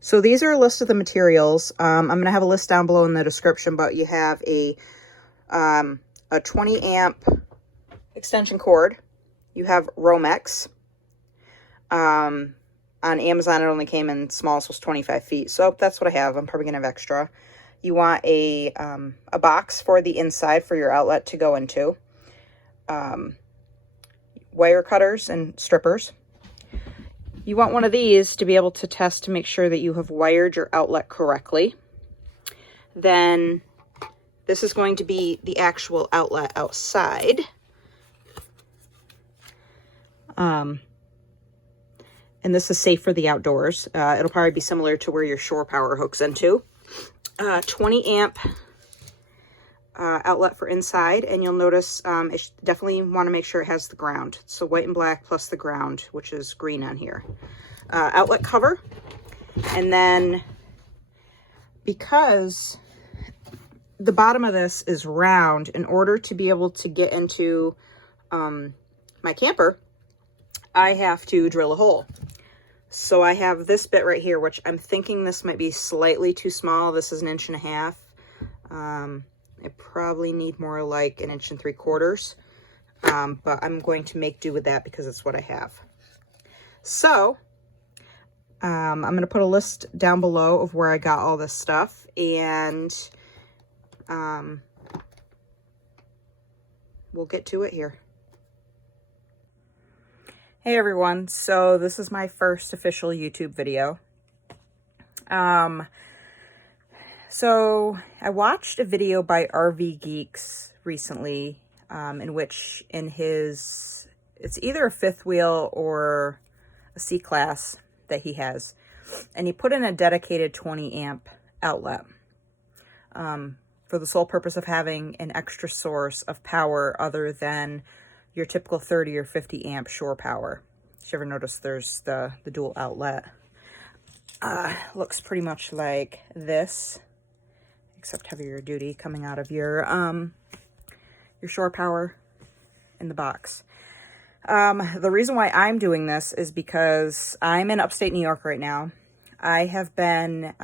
So these are a list of the materials. I'm going to have a list down below in the description, but you have a 20 amp extension cord. You have Romex. On Amazon, it only came in small, so it was 25 feet. So that's what I have. I'm probably going to have extra. You want a box for the inside for your outlet to go into. Wire cutters and strippers. You want one of these to be able to test to make sure that you have wired your outlet correctly. Then this is going to be the actual outlet outside. And this is safe for the outdoors. It'll probably be similar to where your shore power hooks into. 20 amp outlet for inside, and you'll notice definitely want to make sure it has the ground. So white and black plus the ground, which is green on here. Outlet cover, and then because the bottom of this is round, in order to be able to get into my camper, I have to drill a hole. So I have this bit right here, which I'm thinking this might be slightly too small. This is 1.5 inches. I probably need more like 1 3/4 inches. But I'm going to make do with that because it's what I have. So I'm going to put a list down below of where I got all this stuff, and we'll get to it here. Hey everyone, so this is my first official YouTube video. So I watched a video by RV Geeks recently, in which it's either a fifth wheel or a C-Class that he has, and he put in a dedicated 20 amp outlet, for the sole purpose of having an extra source of power other than your typical 30 or 50 amp shore power. Did you ever notice there's the dual outlet? Looks pretty much like this, except heavier duty, coming out of your shore power in the box. The reason why I'm doing this is because I'm in upstate New York right now. I have been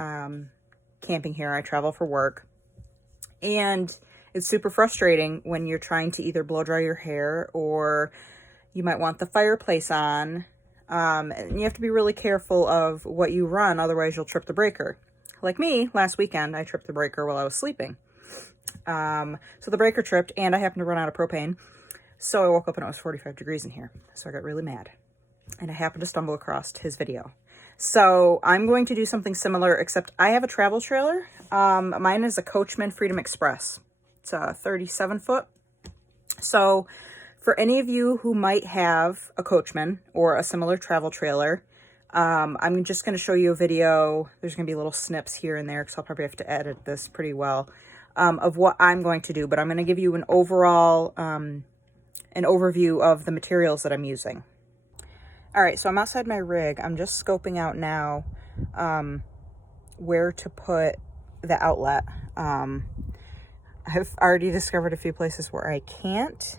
camping here. I travel for work, and it's super frustrating when you're trying to either blow dry your hair, or you might want the fireplace on. And you have to be really careful of what you run, otherwise you'll trip the breaker. Like me, last weekend, I tripped the breaker while I was sleeping. So the breaker tripped, and I happened to run out of propane. So I woke up and it was 45 degrees in here. So I got really mad. And I happened to stumble across his video. So I'm going to do something similar, except I have a travel trailer. Mine is a Coachman Freedom Express. It's a 37 foot. So for any of you who might have a Coachman or a similar travel trailer, I'm just going to show you a video. There's going to be little snips here and there because I'll probably have to edit this pretty well, of what I'm going to do. But I'm going to give you an overall, an overview of the materials that I'm using. All right, so I'm outside my rig. I'm just scoping out now where to put the outlet. I've already discovered a few places where I can't,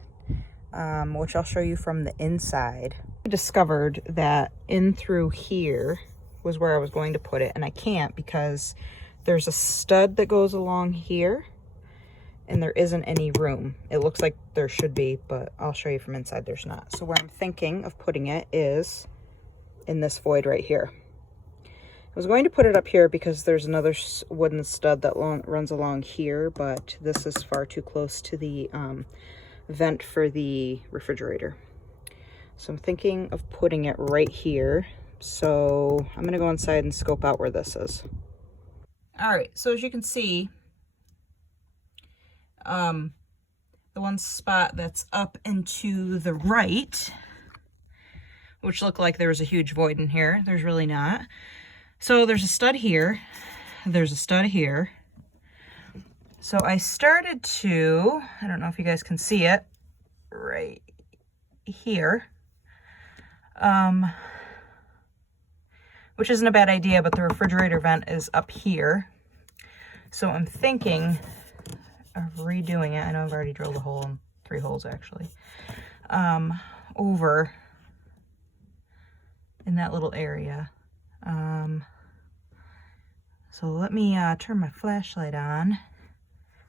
which I'll show you from the inside. I discovered that in through here was where I was going to put it, and I can't because there's a stud that goes along here, and there isn't any room. It looks like there should be, but I'll show you from inside there's not. So where I'm thinking of putting it is in this void right here. I was going to put it up here because there's another wooden stud that runs along here, but this is far too close to the vent for the refrigerator. So I'm thinking of putting it right here. So I'm gonna go inside and scope out where this is. All right, so as you can see, the one spot that's up and to the right, which looked like there was a huge void in here, there's really not. So there's a stud here, there's a stud here. So I started to, I don't know if you guys can see it, right here, which isn't a bad idea, but the refrigerator vent is up here. So I'm thinking of redoing it. I know I've already drilled a hole, in 3 holes actually, over in that little area. So let me turn my flashlight on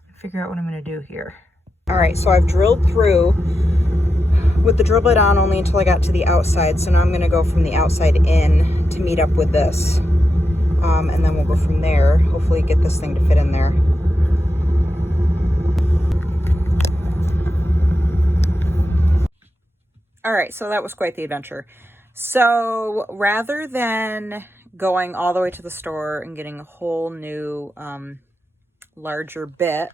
and figure out what I'm going to do here. All right, so I've drilled through with the drill bit on only until I got to the outside. So now I'm going to go from the outside in to meet up with this. And then we'll go from there. Hopefully get this thing to fit in there. All right, so that was quite the adventure. So rather than going all the way to the store and getting a whole new, larger bit,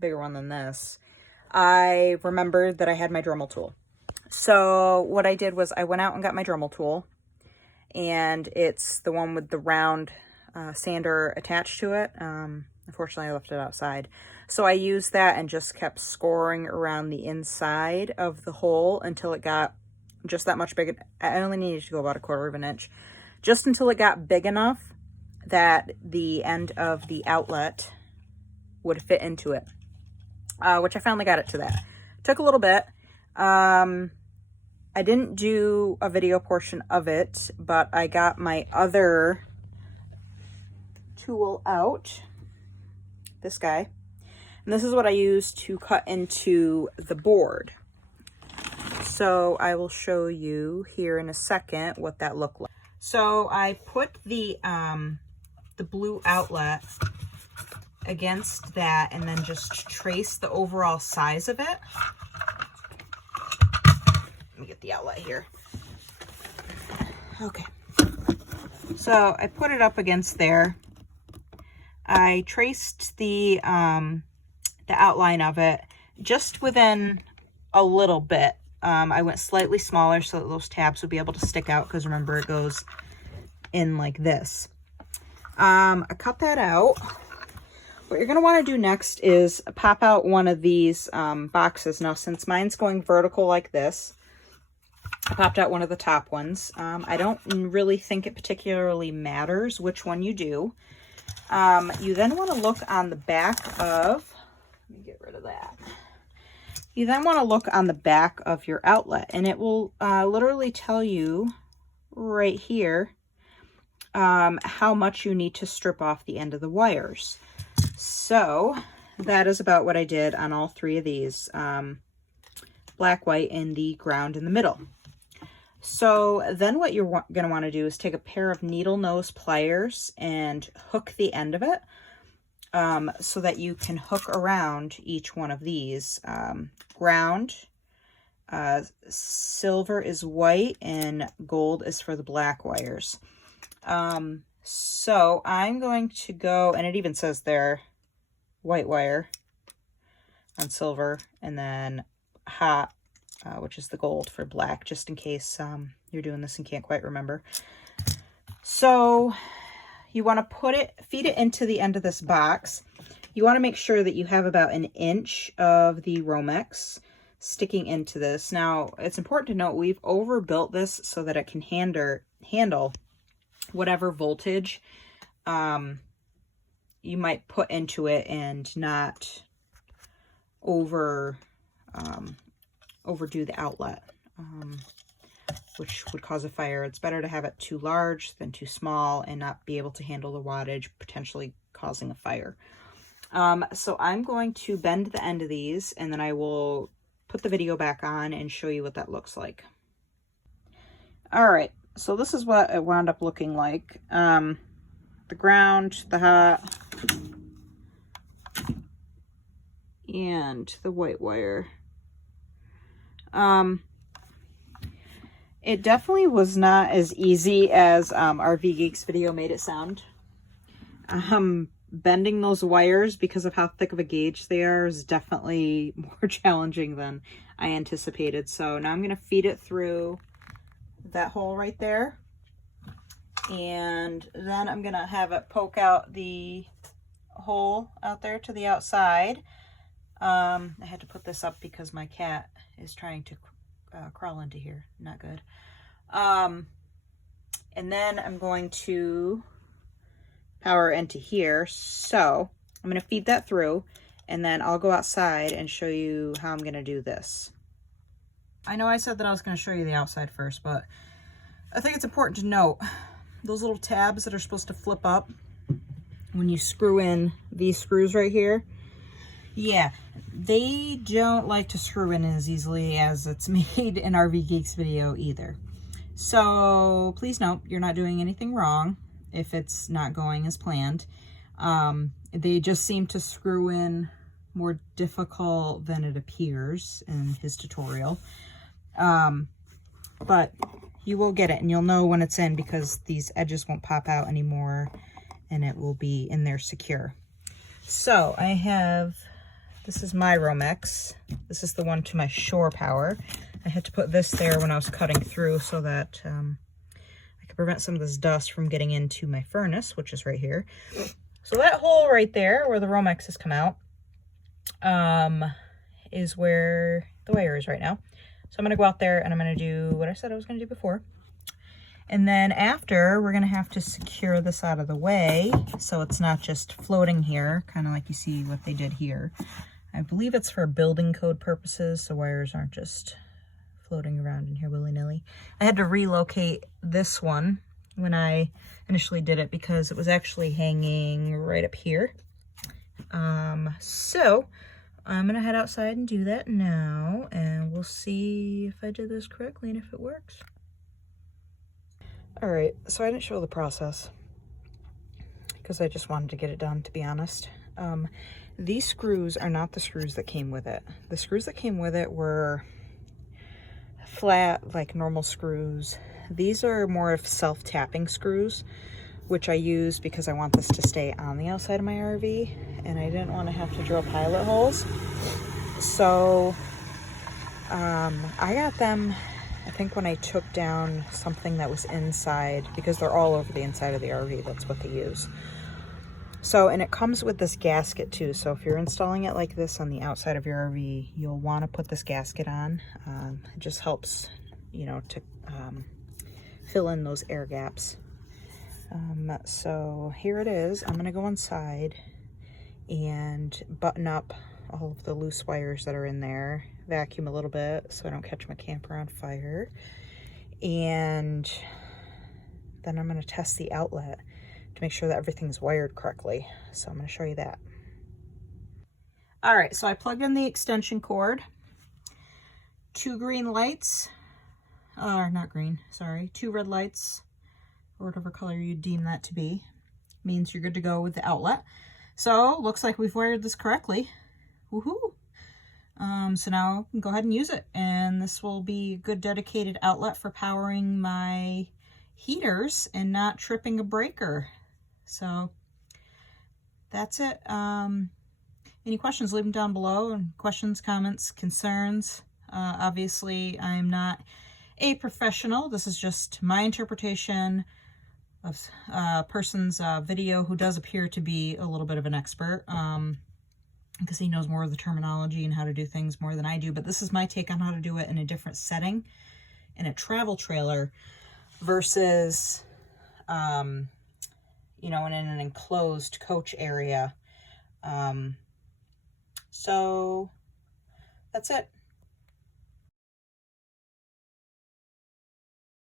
bigger one than this, I remembered that I had my Dremel tool. So what I did was I went out and got my Dremel tool, and it's the one with the round sander attached to it. Unfortunately, I left it outside. So I used that and just kept scoring around the inside of the hole until it got just that much big. I only needed to go about 1/4 of an inch, just until it got big enough that the end of the outlet would fit into it, which I finally got it to that. Took a little bit. I didn't do a video portion of it, but I got my other tool out, this guy. And this is what I use to cut into the board. So I will show you here in a second what that looked like. So I put the blue outlet against that and then just trace the overall size of it. Let me get the outlet here. Okay. So I put it up against there. I traced the outline of it just within a little bit. I went slightly smaller so that those tabs would be able to stick out, because remember, it goes in like this. I cut that out. What you're going to want to do next is pop out one of these boxes. Now, since mine's going vertical like this, I popped out one of the top ones. I don't really think it particularly matters which one you do. You then want to look on the back of, let me get rid of that. You then want to look on the back of your outlet, and it will literally tell you right here how much you need to strip off the end of the wires. So that is about what I did on all 3 of these, black, white, and the ground in the middle. So then what you're going to want to do is take a pair of needle nose pliers and hook the end of it, so that you can hook around each one of these. Ground, silver is white, and gold is for the black wires. So I'm going to go, and it even says there, white wire on silver, and then hot, which is the gold for black, just in case you're doing this and can't quite remember. So you want to feed it into the end of this box. You want to make sure that you have about 1 inch of the Romex sticking into this. Now, it's important to note we've overbuilt this so that it can handle whatever voltage you might put into it and not overdo the outlet, which would cause a fire. It's better to have it too large than too small and not be able to handle the wattage, potentially causing a fire. So I'm going to bend the end of these, and then I will put the video back on and show you what that looks like. All right, so this is what it wound up looking like. The ground, the hot, and the white wire. It definitely was not as easy as RV Geek's video made it sound. Bending those wires, because of how thick of a gauge they are, is definitely more challenging than I anticipated. So now I'm going to feed it through that hole right there, and then I'm going to have it poke out the hole out there to the outside. I had to put this up because my cat is trying to crawl into here. Not good. And then I'm going to power into here. So I'm going to feed that through, and then I'll go outside and show you how I'm going to do this. I know I said that I was going to show you the outside first, but I think it's important to note those little tabs that are supposed to flip up when you screw in these screws right here, yeah, they don't like to screw in as easily as it's made in RV Geek's video either. So please note, you're not doing anything wrong if it's not going as planned. They just seem to screw in more difficult than it appears in his tutorial. But you will get it and you'll know when it's in because these edges won't pop out anymore and it will be in there secure. So I have, this is my Romex. This is the one to my shore power. I had to put this there when I was cutting through so that I could prevent some of this dust from getting into my furnace, which is right here. So that hole right there where the Romex has come out is where the wire is right now. So I'm going to go out there and I'm going to do what I said I was going to do before. And then after, we're going to have to secure this out of the way so it's not just floating here, kind of like you see what they did here. I believe it's for building code purposes, so wires aren't just floating around in here willy-nilly. I had to relocate this one when I initially did it because it was actually hanging right up here. So I'm going to head outside and do that now, and we'll see if I did this correctly and if it works. All right, so I didn't show the process because I just wanted to get it done, to be honest. These screws are not the screws that came with it. The screws that came with it were flat, like normal screws. These are more of self-tapping screws, which I use because I want this to stay on the outside of my RV, and I didn't want to have to drill pilot holes. So I got them, I think, when I took down something that was inside, because they're all over the inside of the RV. That's what they use. So, and it comes with this gasket too. So if you're installing it like this on the outside of your RV, you'll want to put this gasket on. It just helps, you know, to fill in those air gaps. So here it is. I'm going to go inside and button up all of the loose wires that are in there, vacuum a little bit so I don't catch my camper on fire. And then I'm going to test the outlet to make sure that everything's wired correctly. So I'm going to show you that. All right, so I plugged in the extension cord, 2 green lights, not green, sorry, 2 red lights, or whatever color you deem that to be, means you're good to go with the outlet. So looks like we've wired this correctly. Woohoo! So now I can go ahead and use it, and this will be a good dedicated outlet for powering my heaters and not tripping a breaker. So that's it. Any questions, leave them down below. And questions, comments, concerns. Obviously, I'm not a professional. This is just my interpretation of a person's video who does appear to be a little bit of an expert, because he knows more of the terminology and how to do things more than I do. But this is my take on how to do it in a different setting, in a travel trailer versus you know, in an enclosed coach area. So that's it.